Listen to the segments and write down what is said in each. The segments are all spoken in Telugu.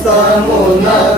సమస్తమునకు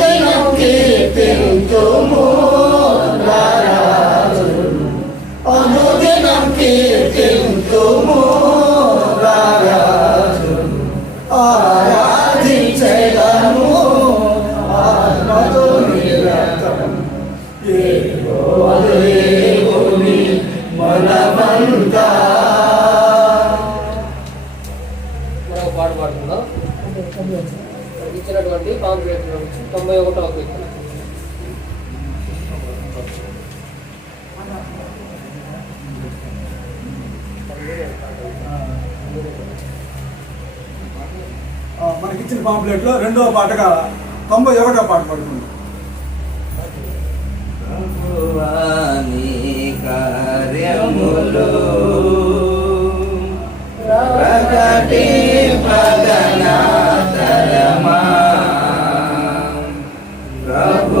ఆరాధించగలము. ఆత్మతో నిరతం దేవుని ఇచ్చినటువంటి కాంక్రీట్ నుంచి తొంభై ఒకటో కీర్తన మనకి ఇచ్చిన పాంప్లెట్లో రెండవ పాటగా తొంభై ఒకటో పాట పడుతుంది. ప్రభు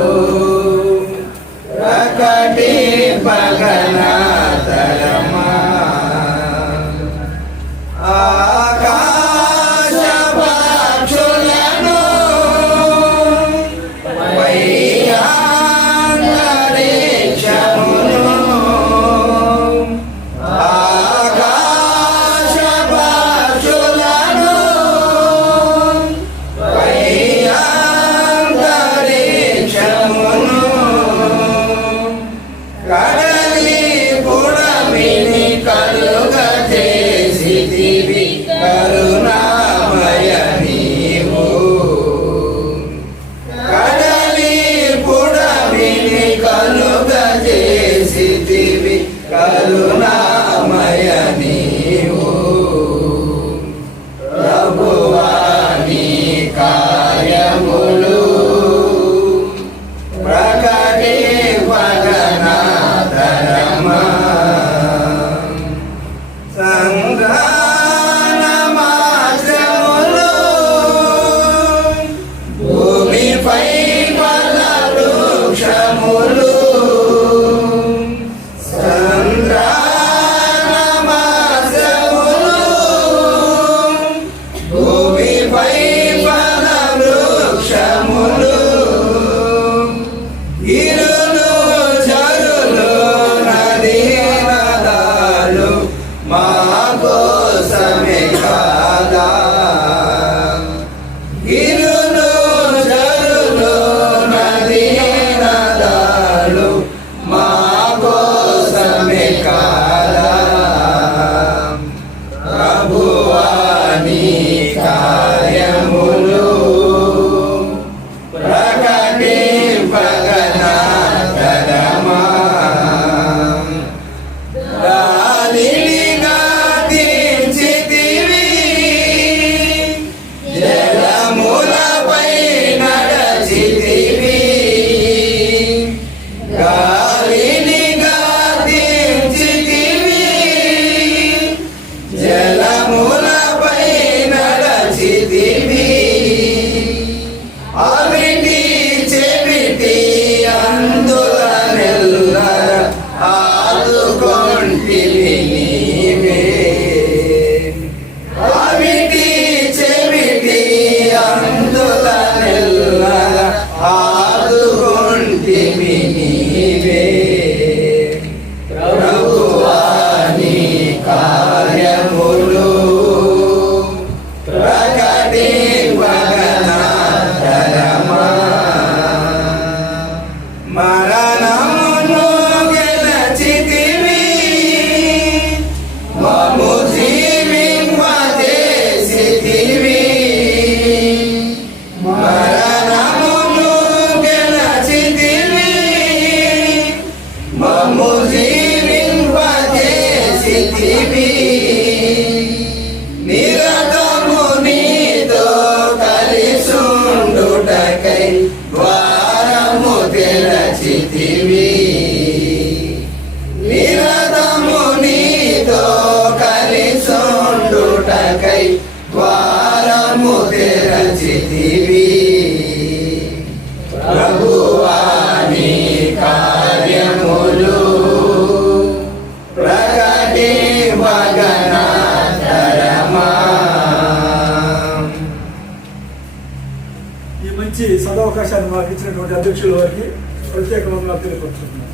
Baby. మంచి సదవకాశాన్ని మాకు ఇచ్చినటువంటి అధ్యక్షుల వారికి ప్రత్యేకంగా తెలియపరుచుతున్నాను